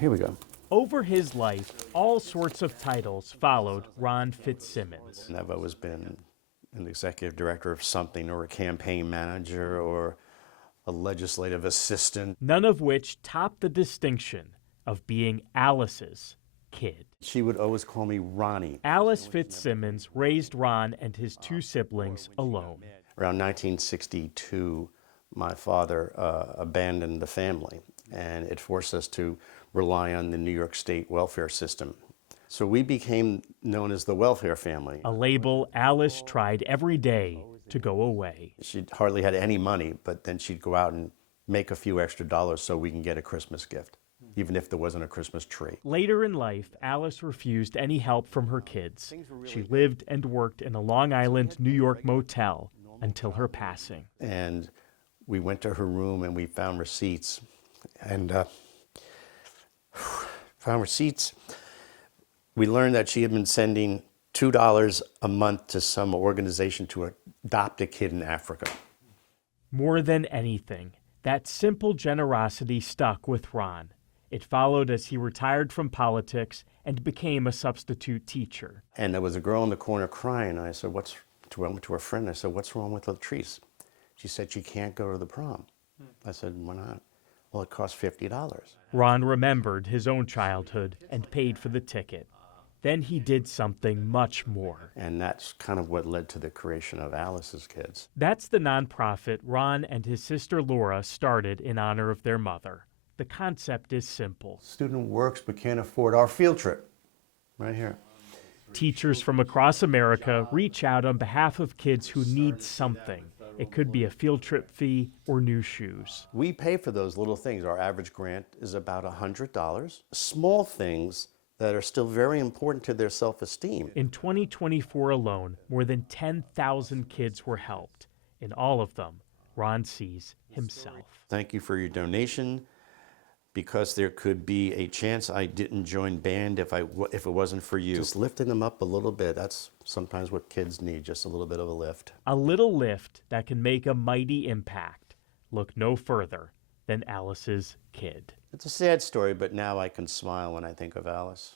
here we go. Over his life, all sorts of titles followed Ron Fitzsimmons. And I've always been an executive director of something, or a campaign manager, or a legislative assistant. None of which topped the distinction of being Alice's kid. She would always call me Ronnie. Alice Fitzsimmons raised Ron and his two siblings alone. Around 1962, my father abandoned the family, and it forced us to rely on the New York State welfare system. So we became known as the welfare family. A label Alice tried every day to go away. She hardly had any money, but then she'd go out and make a few extra dollars so we can get a Christmas gift, even if there wasn't a Christmas tree. Later in life, Alice refused any help from her kids. She lived and worked in a Long Island, New York motel until her passing. And we went to her room and we found receipts. And we learned that she had been sending $2 a month to some organization to adopt a kid in Africa. More than anything, that simple generosity stuck with Ron. It followed as he retired from politics and became a substitute teacher. And there was a girl in the corner crying. And I said, I went to her friend. I said, "What's wrong with Latrice?" She said, "She can't go to the prom." I said, "Why not?" "Well, it costs $50. Ron remembered his own childhood and paid for the ticket. Then he did something much more. And that's kind of what led to the creation of Alice's Kids. That's the nonprofit Ron and his sister Laura started in honor of their mother. The concept is simple. Student works but can't afford our field trip. Right here. Teachers from across America reach out on behalf of kids who need something. It could be a field trip fee or new shoes. We pay for those little things. Our average grant is about $100. Small things that are still very important to their self-esteem. In 2024 alone, more than 10,000 kids were helped. In all of them, Ron sees himself. Thank you for your donation, because there could be a chance I didn't join band if it wasn't for you. Just lifting them up a little bit, that's sometimes what kids need, just a little bit of a lift. A little lift that can make a mighty impact. Look no further than Alice's kid. It's a sad story, but now I can smile when I think of Alice.